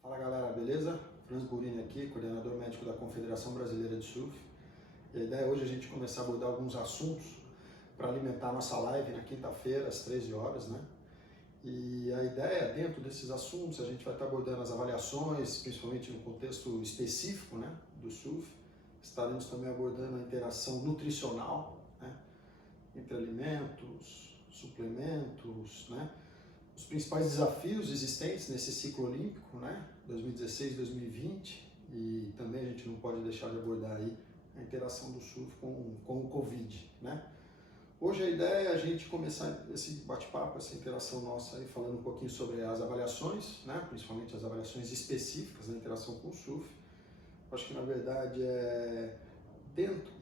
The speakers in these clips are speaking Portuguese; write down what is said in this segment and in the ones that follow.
Fala galera, beleza? Franz Burini aqui, coordenador médico da Confederação Brasileira de Surf. E a ideia é hoje a gente começar a abordar alguns assuntos para alimentar a nossa live na quinta-feira, às 13 horas, né? E a ideia, dentro desses assuntos, a gente vai estar abordando as avaliações, principalmente no contexto específico, né, do surf. Estaremos também abordando a interação nutricional, né, entre alimentos, suplementos, né, os principais desafios existentes nesse ciclo olímpico, né, 2016, 2020, e também a gente não pode deixar de abordar aí a interação do surf com o Covid, né. Hoje a ideia é a gente começar esse bate-papo, essa interação nossa aí, falando um pouquinho sobre as avaliações, né, principalmente as avaliações específicas da interação com o surf. Acho que na verdade dentro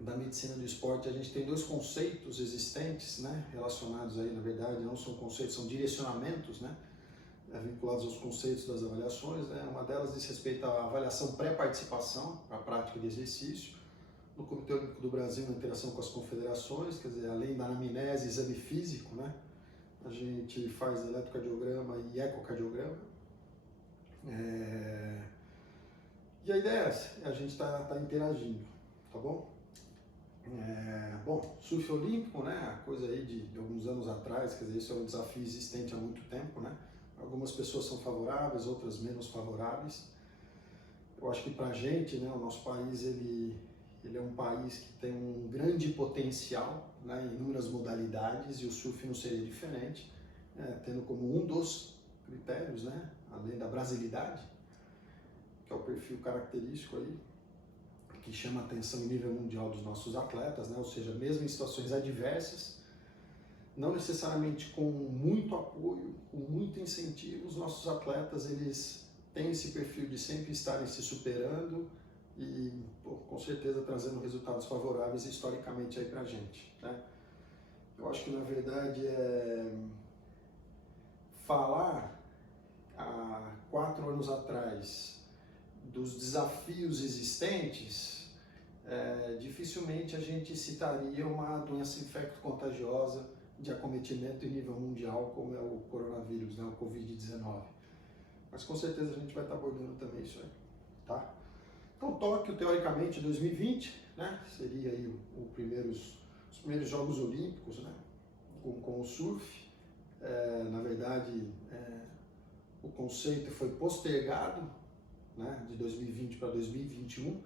da medicina do esporte a gente tem dois conceitos existentes, né, relacionados aí, na verdade não são conceitos, são direcionamentos, né, vinculados aos conceitos das avaliações, né. Uma delas diz respeito à avaliação pré-participação, para a prática de exercício. No Comitê Olímpico do Brasil, na interação com as confederações, quer dizer, além da anamnese, exame físico, né, a gente faz eletrocardiograma e ecocardiograma. E a ideia é essa, a gente tá interagindo, tá bom? Bom, surf olímpico, né, a coisa aí de alguns anos atrás, quer dizer, isso é um desafio existente há muito tempo, né? Algumas pessoas são favoráveis, outras menos favoráveis. Eu acho que pra gente, né, o nosso país, ele é um país que tem um grande potencial, né, em inúmeras modalidades, e o surf não seria diferente, tendo como um dos critérios, né, além da brasilidade, que é o perfil característico aí, que chama a atenção em nível mundial dos nossos atletas, né, ou seja, mesmo em situações adversas, não necessariamente com muito apoio, com muito incentivo, os nossos atletas, eles têm esse perfil de sempre estarem se superando, e com certeza trazendo resultados favoráveis historicamente aí pra gente, né? Eu acho que na verdade falar há 4 anos atrás dos desafios existentes, dificilmente a gente citaria uma doença infecto-contagiosa de acometimento em nível mundial como é o coronavírus, né, o Covid-19. Mas com certeza a gente vai estar abordando também isso aí, tá? Então, Tóquio, teoricamente, 2020, né, seria aí os primeiros Jogos Olímpicos, né, com o surf. Na verdade, o conceito foi postergado, né, de 2020 para 2021,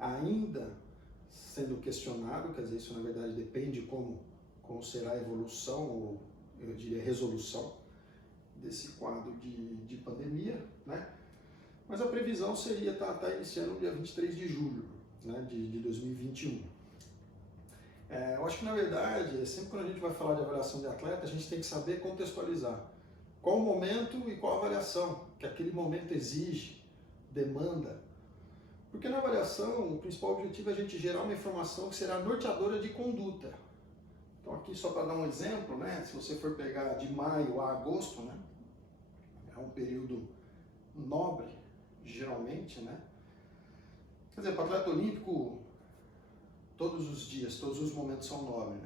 ainda sendo questionado, quer dizer, isso na verdade depende como será a evolução, ou eu diria resolução, desse quadro de pandemia, né? Mas a previsão seria estar iniciando no dia 23 de julho, né, de 2021. Eu acho que, na verdade, sempre quando a gente vai falar de avaliação de atleta, a gente tem que saber contextualizar qual o momento e qual a avaliação que aquele momento exige, demanda. Porque na avaliação, o principal objetivo é a gente gerar uma informação que será norteadora de conduta. Então, aqui só para dar um exemplo, né, se você for pegar de maio a agosto, né, é um período nobre, geralmente, né? Quer dizer, para o atleta olímpico, todos os dias, todos os momentos são nobres,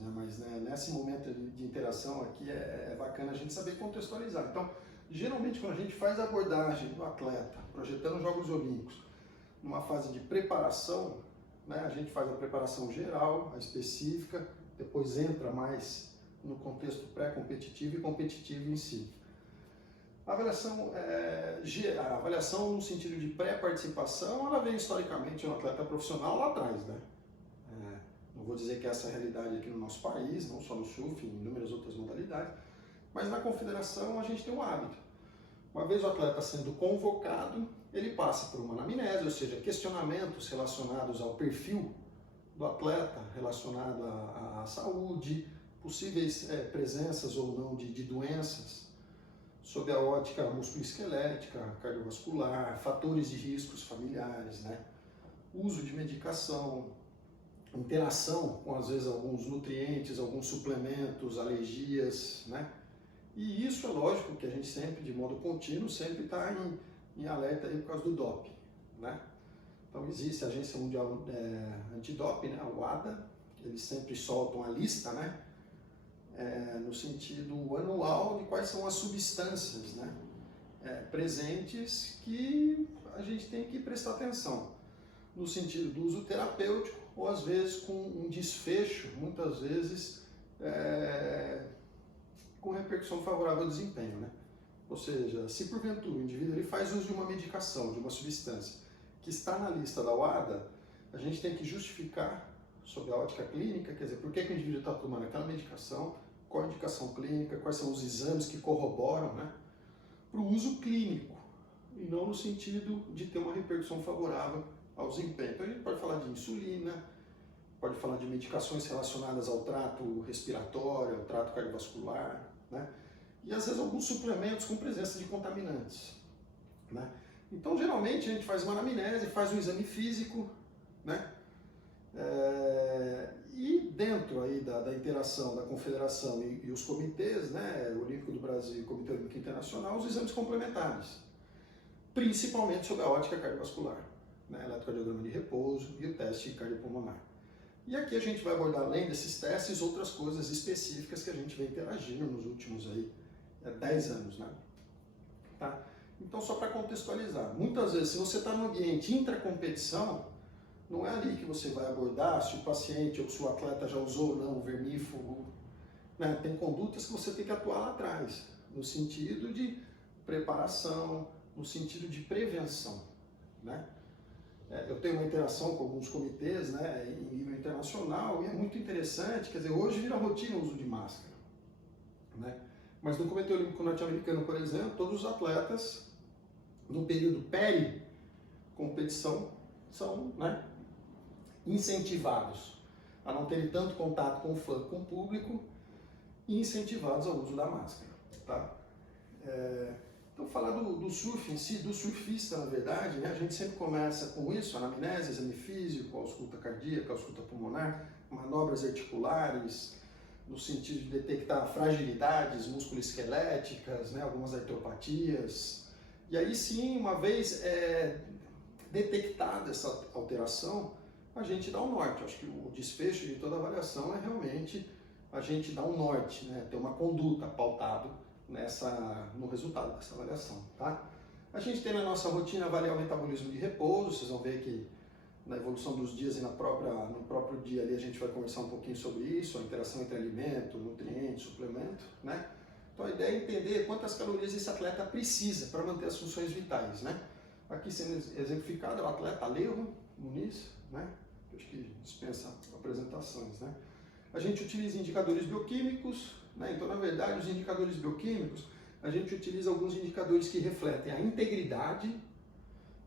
né? Mas né, nesse momento de interação aqui é bacana a gente saber contextualizar. Então, geralmente quando a gente faz a abordagem do atleta, projetando os Jogos Olímpicos, numa fase de preparação, né, a gente faz a preparação geral, a específica, depois entra mais no contexto pré-competitivo e competitivo em si. A avaliação no sentido de pré-participação, ela vem historicamente no atleta profissional lá atrás, né? Não vou dizer que essa é a realidade aqui no nosso país, não só no surf, em inúmeras outras modalidades, mas na confederação a gente tem um hábito. Uma vez o atleta sendo convocado, ele passa por uma anamnese, ou seja, questionamentos relacionados ao perfil do atleta, relacionado à saúde, possíveis presenças ou não de doenças, sob a ótica musculoesquelética, cardiovascular, fatores de riscos familiares, né? Uso de medicação, interação com, às vezes, alguns nutrientes, alguns suplementos, alergias, né? E isso é lógico que a gente sempre, de modo contínuo, sempre está em alerta aí por causa do doping, né? Então existe a Agência Mundial Antidoping, né, a WADA, eles sempre soltam a lista, né? No sentido anual de quais são as substâncias, né? Presentes que a gente tem que prestar atenção, no sentido do uso terapêutico ou às vezes com um desfecho, muitas vezes com repercussão favorável ao desempenho, né? Ou seja, se porventura o indivíduo ele faz uso de uma medicação, de uma substância que está na lista da UADA, a gente tem que justificar sob a ótica clínica, quer dizer, por que o indivíduo está tomando aquela medicação, qual a indicação clínica, quais são os exames que corroboram, né? Para o uso clínico, e não no sentido de ter uma repercussão favorável ao desempenho. Então a gente pode falar de insulina, pode falar de medicações relacionadas ao trato respiratório, ao trato cardiovascular, né? E às vezes alguns suplementos com presença de contaminantes, né? Então geralmente a gente faz uma anamnese, faz um exame físico, né? E dentro aí da interação da confederação e os comitês, né, o Olímpico do Brasil e o Comitê Olímpico Internacional, os exames complementares, principalmente sob a ótica cardiovascular, né, eletrocardiograma de repouso e o teste cardiopulmonar. E aqui a gente vai abordar, além desses testes, outras coisas específicas que a gente vem interagindo nos últimos aí, 10 anos, né? Tá? Então, só para contextualizar, muitas vezes, se você está no ambiente intracompetição, não é ali que você vai abordar se o paciente ou se o atleta já usou ou não o vermífugo, né? Tem condutas que você tem que atuar lá atrás, no sentido de preparação, no sentido de prevenção, né? Eu tenho uma interação com alguns comitês, né, em nível internacional, e é muito interessante, quer dizer, hoje vira rotina o uso de máscara, né? Mas no Comitê Olímpico Norte-Americano, por exemplo, todos os atletas, no período peri-competição, são, né, incentivados a não terem tanto contato com o fã, com o público, e incentivados ao uso da máscara, tá? Então, falar do surf em si, do surfista, na verdade, né, a gente sempre começa com isso, anamnese, exame físico, ausculta cardíaca, ausculta pulmonar, manobras articulares, no sentido de detectar fragilidades musculoesqueléticas, né, algumas artropatias. E aí sim, uma vez detectada essa alteração, a gente dá um norte. Eu acho que o desfecho de toda avaliação é realmente a gente dar um norte, né, ter uma conduta pautada no resultado dessa avaliação, tá? A gente tem na nossa rotina avaliar o metabolismo de repouso, vocês vão ver que na evolução dos dias e no próprio dia ali a gente vai conversar um pouquinho sobre isso, a interação entre alimento, nutriente, suplemento, né? Então a ideia é entender quantas calorias esse atleta precisa para manter as funções vitais, né? Aqui sendo exemplificado é o atleta Alejo Muniz, né? Acho que dispensa apresentações, né? A gente utiliza indicadores bioquímicos, né? Então, na verdade, os indicadores bioquímicos, a gente utiliza alguns indicadores que refletem a integridade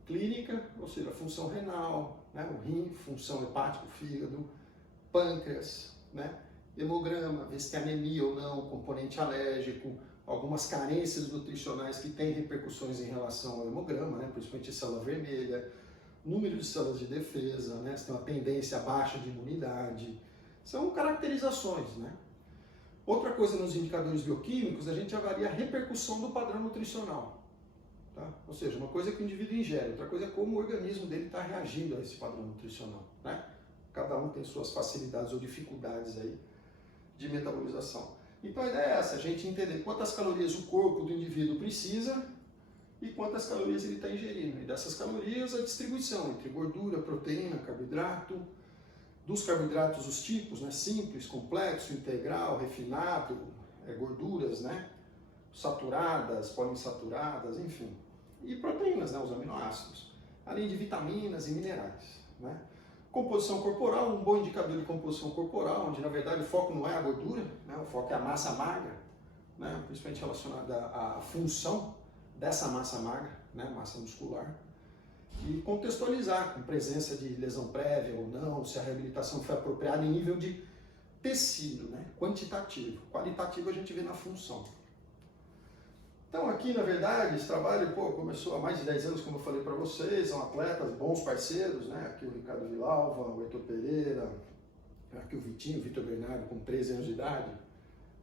clínica, ou seja, a função renal, né? O rim, função hepática, o fígado, pâncreas, né? Hemograma, ver se tem anemia ou não, componente alérgico, algumas carências nutricionais que têm repercussões em relação ao hemograma, né? Principalmente célula vermelha, número de células de defesa, né? Se tem uma tendência baixa de imunidade, são caracterizações, né? Outra coisa nos indicadores bioquímicos, a gente avalia a repercussão do padrão nutricional, tá? Ou seja, uma coisa é que o indivíduo ingere, outra coisa é como o organismo dele está reagindo a esse padrão nutricional, né? Cada um tem suas facilidades ou dificuldades aí de metabolização. Então a ideia é essa, a gente entender quantas calorias o corpo do indivíduo precisa e quantas calorias ele está ingerindo. E dessas calorias a distribuição entre gordura, proteína, carboidrato, dos carboidratos os tipos, né, simples, complexo, integral, refinado, gorduras, né, saturadas, poliinsaturadas, enfim. E proteínas, né, os aminoácidos, além de vitaminas e minerais, né. Composição corporal, um bom indicador de composição corporal, onde na verdade o foco não é a gordura, né, o foco é a massa magra, né, principalmente relacionada à função dessa massa magra, né, massa muscular. E contextualizar com presença de lesão prévia ou não, se a reabilitação foi apropriada em nível de tecido, né? Quantitativo. Qualitativo a gente vê na função. Então aqui, na verdade, esse trabalho começou há mais de 10 anos, como eu falei para vocês, são atletas, bons parceiros, né? Aqui o Ricardo Vilalva, o Heitor Pereira, aqui o Vitinho, o Vitor Bernardo, com 13 anos de idade,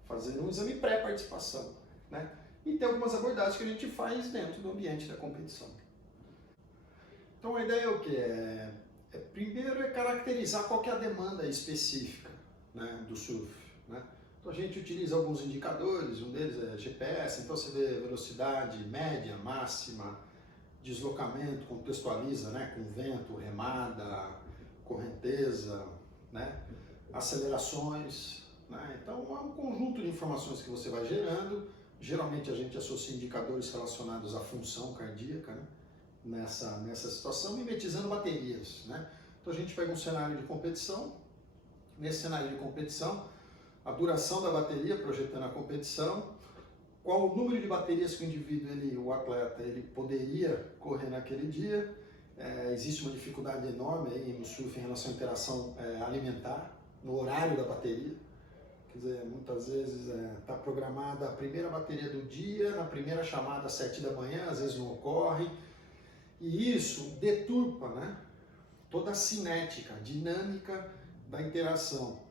fazendo um exame pré-participação, né? E tem algumas abordagens que a gente faz dentro do ambiente da competição. Então a ideia é o que? Primeiro é caracterizar qual que é a demanda específica, né, do surf, né? Então a gente utiliza alguns indicadores, um deles é GPS, então você vê velocidade média, máxima, deslocamento, contextualiza, né, com vento, remada, correnteza, né, acelerações, né? Então é um conjunto de informações que você vai gerando. Geralmente a gente associa indicadores relacionados à função cardíaca, né, nessa situação, mimetizando baterias, né? Então a gente pega um cenário de competição. Nesse cenário de competição, a duração da bateria projetando a competição, qual o número de baterias que o indivíduo, o atleta, ele poderia correr naquele dia. Existe uma dificuldade enorme aí no surf em relação à interação alimentar, no horário da bateria. Quer dizer, muitas vezes está programada a primeira bateria do dia, na primeira chamada às 7 da manhã, às vezes não ocorre. E isso deturpa, né, toda a cinética, a dinâmica da interação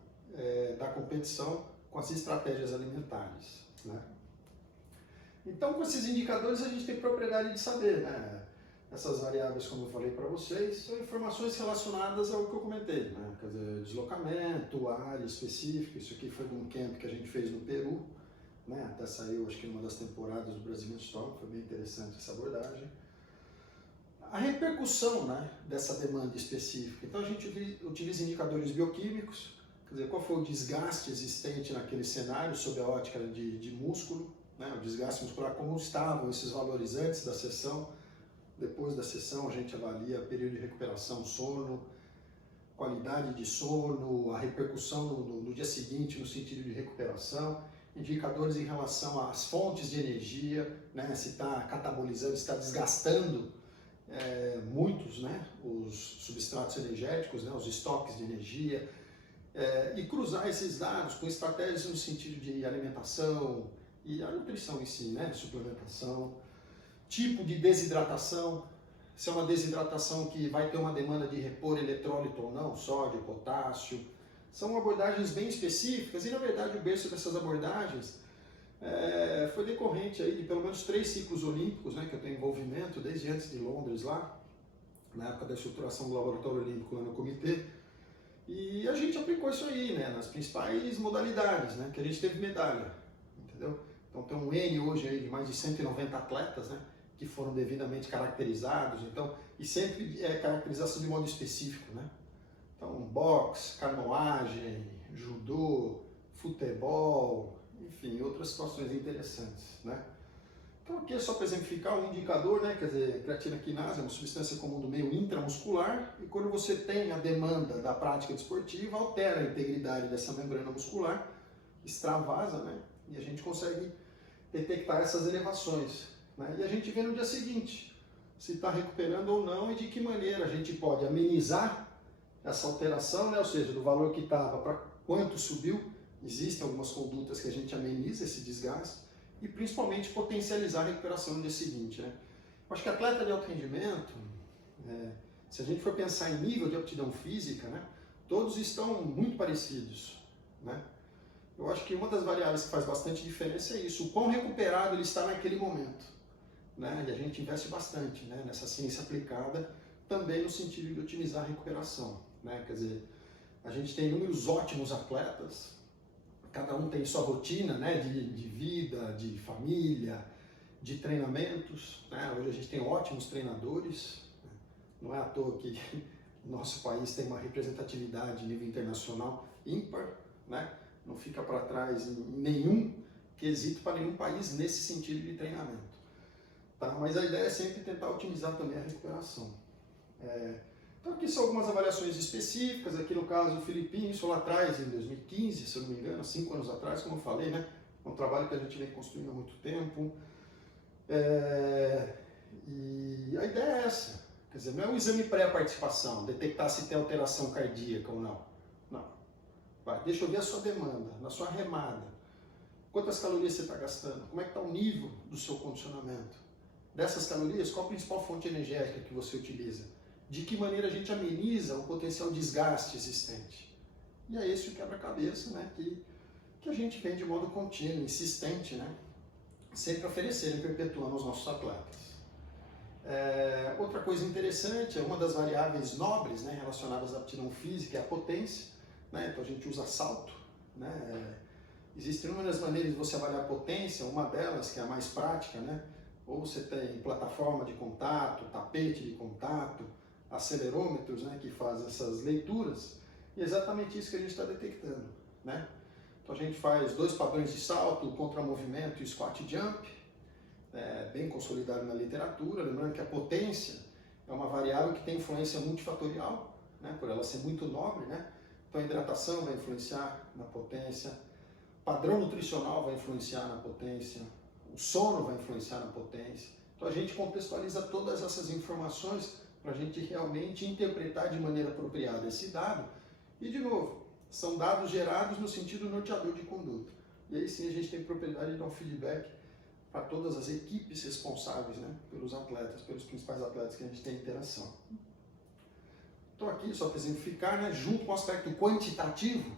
da competição com as estratégias alimentares, né? Então, com esses indicadores, a gente tem propriedade de saber, né? Essas variáveis, como eu falei para vocês, são informações relacionadas ao que eu comentei, né? Quer dizer, deslocamento, área específica. Isso aqui foi de um camp que a gente fez no Peru, né? Até saiu, acho que numa das temporadas do Brazilian Storm, foi bem interessante essa abordagem. A repercussão, né, dessa demanda específica. Então a gente utiliza indicadores bioquímicos, quer dizer, qual foi o desgaste existente naquele cenário sob a ótica de músculo, né, o desgaste muscular, como estavam esses valores antes da sessão, depois da sessão a gente avalia período de recuperação, sono, qualidade de sono, a repercussão no dia seguinte no sentido de recuperação, indicadores em relação às fontes de energia, né, se está catabolizando, se está desgastando muitos, né, os substratos energéticos, né, os estoques de energia, e cruzar esses dados com estratégias no sentido de alimentação e a nutrição em si, né, suplementação, tipo de desidratação, se é uma desidratação que vai ter uma demanda de repor eletrólito ou não, sódio, potássio, são abordagens bem específicas e na verdade o berço dessas abordagens foi decorrente aí de pelo menos 3 ciclos olímpicos, né, que eu tenho envolvimento desde antes de Londres lá, na época da estruturação do laboratório olímpico lá no comitê, e a gente aplicou isso aí, né, nas principais modalidades, né, que a gente teve medalha, entendeu? Então tem um N hoje aí de mais de 190 atletas, né, que foram devidamente caracterizados, então, e sempre caracterização de modo específico, né? Então boxe, canoagem, judô, futebol, enfim, outras situações interessantes, né? Então aqui é só para exemplificar um indicador, né? Quer dizer, creatina quinase é uma substância comum do meio intramuscular e quando você tem a demanda da prática desportiva, altera a integridade dessa membrana muscular, extravasa, né? E a gente consegue detectar essas elevações, né? E a gente vê no dia seguinte se está recuperando ou não e de que maneira a gente pode amenizar essa alteração, né? Ou seja, do valor que estava para quanto subiu. Existem algumas condutas que a gente ameniza esse desgaste e principalmente potencializar a recuperação no dia seguinte, né? Eu acho que atleta de alto rendimento, se a gente for pensar em nível de aptidão física, né, todos estão muito parecidos, né? Eu acho que uma das variáveis que faz bastante diferença é isso, o quão recuperado ele está naquele momento, né? E a gente investe bastante, né, nessa ciência aplicada também no sentido de otimizar a recuperação, né? Quer dizer, a gente tem inúmeros ótimos atletas, cada um tem sua rotina, né, de vida, de família, de treinamentos, né? Hoje a gente tem ótimos treinadores, né? Não é à toa que o nosso país tem uma representatividade em nível internacional ímpar, né? Não fica para trás em nenhum quesito para nenhum país nesse sentido de treinamento, tá? Mas a ideia é sempre tentar otimizar também a recuperação. Então aqui são algumas avaliações específicas, aqui no caso o Filipinho, isso lá atrás, em 2015, se eu não me engano, 5 anos atrás, como eu falei, né? É um trabalho que a gente vem construindo há muito tempo. E a ideia é essa, quer dizer, não é um exame pré-participação, detectar se tem alteração cardíaca ou não. Não. Vai, deixa eu ver a sua demanda, na sua remada. Quantas calorias você está gastando? Como é que está o nível do seu condicionamento? Dessas calorias, qual a principal fonte energética que você utiliza? De que maneira a gente ameniza o potencial desgaste existente? E é esse o quebra-cabeça, né, que a gente vem de modo contínuo, insistente, né, sempre oferecendo e perpetuando aos nossos atletas. Outra coisa interessante, uma das variáveis nobres, né, relacionadas à aptidão física é a potência, né? Então a gente usa salto, né? Existem inúmeras maneiras de você avaliar a potência, uma delas, que é a mais prática, né? Ou você tem plataforma de contato, tapete de contato, acelerômetros, né, que fazem essas leituras, e é exatamente isso que a gente está detectando, né? Então a gente faz 2 padrões de salto, contramovimento e squat jump, bem consolidado na literatura, lembrando que a potência é uma variável que tem influência multifatorial, né, por ela ser muito nobre, né? Então a hidratação vai influenciar na potência, padrão nutricional vai influenciar na potência, o sono vai influenciar na potência. Então a gente contextualiza todas essas informações para a gente realmente interpretar de maneira apropriada esse dado. E de novo, são dados gerados no sentido norteador de conduta. E aí sim a gente tem propriedade de dar um feedback para todas as equipes responsáveis, né, pelos atletas, pelos principais atletas que a gente tem interação. Então aqui, só para exemplificar, né, junto com o aspecto quantitativo,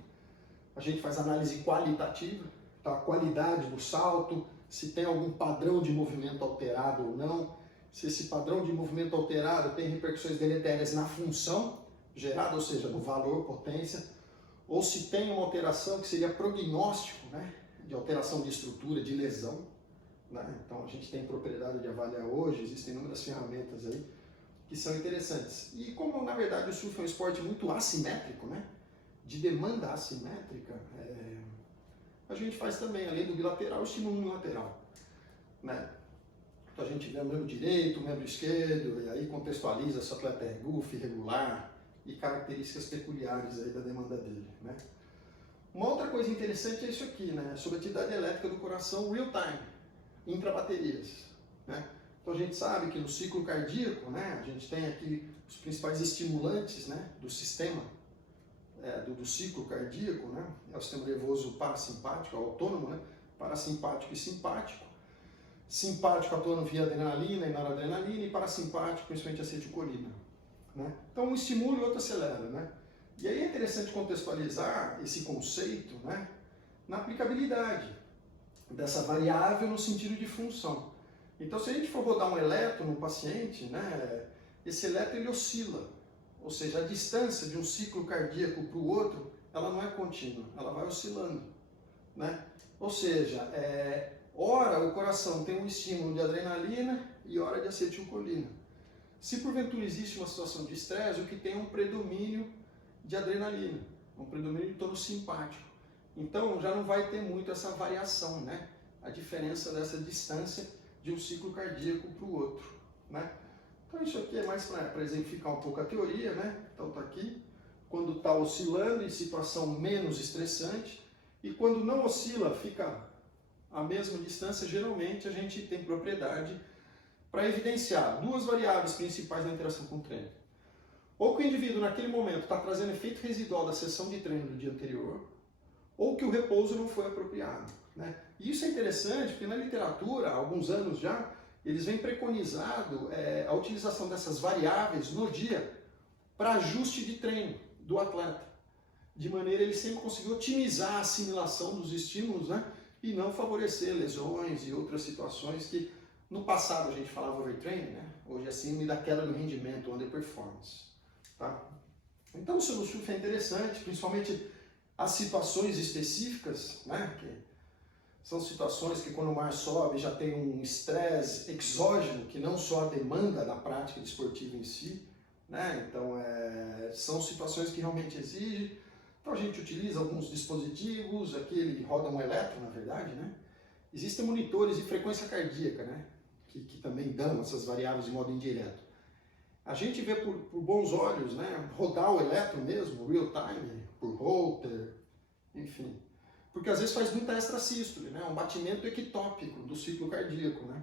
a gente faz análise qualitativa, então a qualidade do salto, se tem algum padrão de movimento alterado ou não, se esse padrão de movimento alterado tem repercussões deletérias na função gerada, ou seja, no valor, potência, ou se tem uma alteração que seria prognóstico, né, de alteração de estrutura, de lesão, né? Então a gente tem propriedade de avaliar hoje, existem inúmeras ferramentas aí que são interessantes. E como na verdade o surf é um esporte muito assimétrico, né, de demanda assimétrica, a gente faz também, além do bilateral, o estímulo unilateral, né? Então a gente vê o membro direito, o membro esquerdo, e aí contextualiza se o atleta é goof, irregular, e características peculiares aí da demanda dele, né? Uma outra coisa interessante é isso aqui, né? Sobre a atividade elétrica do coração real time, intrabaterias, né? Então a gente sabe que no ciclo cardíaco, né, a gente tem aqui os principais estimulantes, né, do sistema, do ciclo cardíaco, né? É o sistema nervoso parasimpático, autônomo, né? Parasimpático e simpático. Simpático atuando via adrenalina e noradrenalina, e parasimpático principalmente acetilcolina, né? Então um estimula e o outro acelera, né? E aí é interessante contextualizar esse conceito, né, na aplicabilidade dessa variável no sentido de função. Então se a gente for rodar um eletro no paciente, né, esse eletro ele oscila, ou seja, a distância de um ciclo cardíaco para o outro, ela não é contínua, ela vai oscilando, né? Ou seja, ora o coração tem um estímulo de adrenalina e ora de acetilcolina. Se porventura existe uma situação de estresse, o que tem é um predomínio de adrenalina, um predomínio de tono simpático. Então já não vai ter muito essa variação, né? A diferença dessa distância de um ciclo cardíaco para o outro, né? Então isso aqui é mais para exemplificar um pouco a teoria, né? Então está aqui, quando está oscilando em situação menos estressante, e quando não oscila, fica a mesma distância, geralmente a gente tem propriedade para evidenciar 2 variáveis principais na interação com o treino. Ou que o indivíduo naquele momento está trazendo efeito residual da sessão de treino do dia anterior, ou que o repouso não foi apropriado, né? E isso é interessante porque na literatura, há alguns anos já, eles vêm preconizado a utilização dessas variáveis no dia para ajuste de treino do atleta. De maneira ele sempre conseguir otimizar a assimilação dos estímulos, né? E não favorecer lesões e outras situações que no passado a gente falava overtraining, né? Hoje assim me dá queda no rendimento, underperformance, tá? Então o seu surf é interessante, principalmente as situações específicas, né? Que são situações que quando o mar sobe já tem um estresse exógeno, que não só a demanda da prática desportiva em si, né? Então são situações que realmente exigem. Então a gente utiliza alguns dispositivos, aqui ele roda um eletro, na verdade, né? Existem monitores de frequência cardíaca, né? Que também dão essas variáveis de modo indireto. A gente vê por bons olhos, né? Rodar o eletro mesmo, real time, por Holter, enfim. Porque às vezes faz muita extrasístole, né? Um batimento ectópico do ciclo cardíaco, né?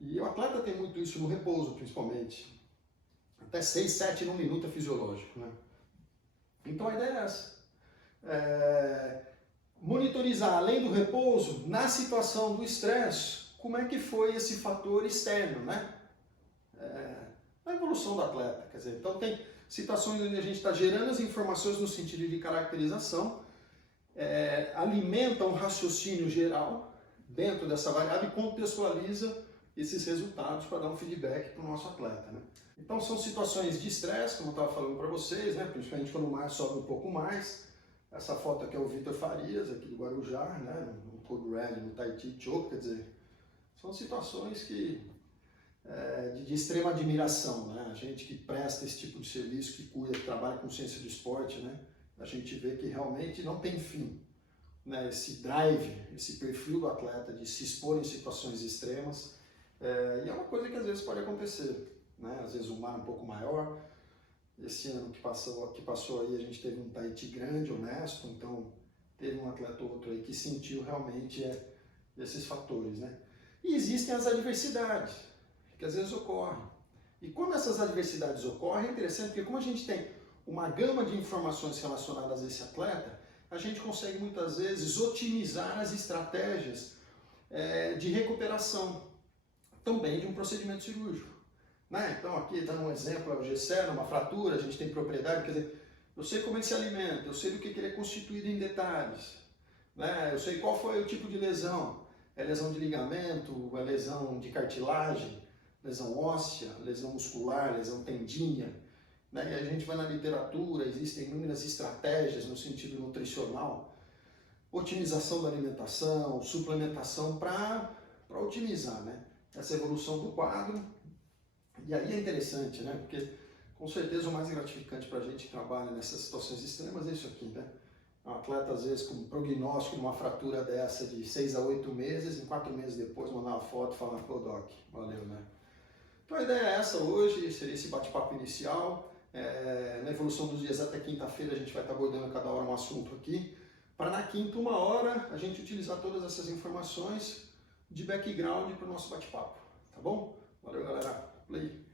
E o atleta tem muito isso no repouso, principalmente. Até 6, 7 num minuto é fisiológico, né? Então a ideia é essa. Monitorizar, além do repouso, na situação do estresse, como é que foi esse fator externo, né? A evolução do atleta, quer dizer, então tem situações onde a gente está gerando as informações no sentido de caracterização, alimenta um raciocínio geral dentro dessa variável e contextualiza esses resultados para dar um feedback para o nosso atleta, né? Então são situações de estresse, como eu estava falando para vocês, né? Principalmente quando o mar sobe um pouco mais. Essa foto aqui é o Vitor Farias, aqui do Guarujá, né? No Code Red, no Tahiti Choke, quer dizer, são situações que de extrema admiração, né? A gente que presta esse tipo de serviço, que cuida, que trabalha com ciência do esporte, né? A gente vê que realmente não tem fim, né? Esse drive, esse perfil do atleta de se expor em situações extremas, e é uma coisa que às vezes pode acontecer, né? Às vezes um mar um pouco maior. Esse ano que passou aí, a gente teve um Tahiti grande, honesto, então teve um atleta ou outro aí que sentiu realmente esses fatores, né? E existem as adversidades, que às vezes ocorrem. E quando essas adversidades ocorrem, é interessante porque como a gente tem uma gama de informações relacionadas a esse atleta, a gente consegue muitas vezes otimizar as estratégias de recuperação também de um procedimento cirúrgico. Né? Então aqui dando um exemplo, é o GCE, uma fratura, a gente tem propriedade, quer dizer, eu sei como ele se alimenta, eu sei do que ele é constituído em detalhes, né? Eu sei qual foi o tipo de lesão, é lesão de ligamento, é lesão de cartilagem, lesão óssea, lesão muscular, lesão tendínea, né? E a gente vai na literatura, existem inúmeras estratégias no sentido nutricional, otimização da alimentação, suplementação para otimizar, né? Essa evolução do quadro. E aí é interessante, né? Porque com certeza o mais gratificante para a gente que trabalha nessas situações extremas é isso aqui, né? Um atleta, às vezes, com prognóstico de uma fratura dessa de 6 a 8 meses, em 4 meses depois, mandar uma foto e falar, pô, Doc, valeu, né? Então a ideia é essa hoje, seria esse bate-papo inicial. Na evolução dos dias até quinta-feira a gente vai estar abordando cada hora um assunto aqui, para na quinta, 1 hora, a gente utilizar todas essas informações de background para o nosso bate-papo, tá bom? Valeu, galera. Play.